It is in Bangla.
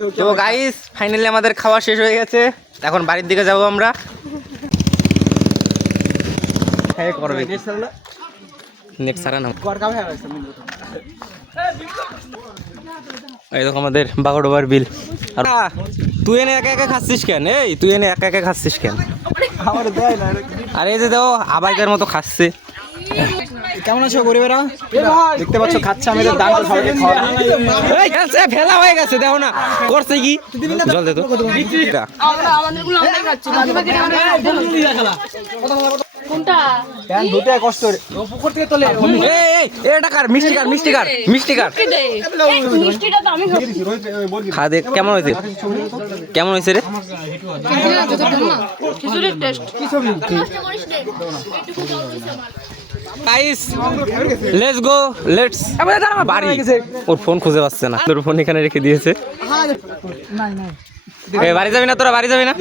তো গাইস ফাইনালি আমাদের খাওয়া শেষ হয়ে গেছে, এখন বাড়ির দিকে যাবো আমরা। এই দেখো আমাদের বাগড়োবার বিল। তুই এনে একা একা খাচ্ছিস কেন? এই তুই এনে একা একা খাচ্ছিস কেন? আরে এই যে দেখো আবাইকার মতো খাচ্ছে। কেমন আছো গরিবেরা? দেখতে পাচ্ছ খাচ্ছে, আমি দান ফেলা হয়ে গেছে, দেখো না করছে কি। জল দে তো। খা দেখ কেমন হয়েছে, কেমন হয়েছে রে? গাইস লেটস গো, লেটস বাড়ি। ওর ফোন খুঁজে পাচ্ছে না, তোর ফোন এখানে রেখে দিয়েছে। বাড়ি যাবি না তোরা? বাড়ি যাবি না?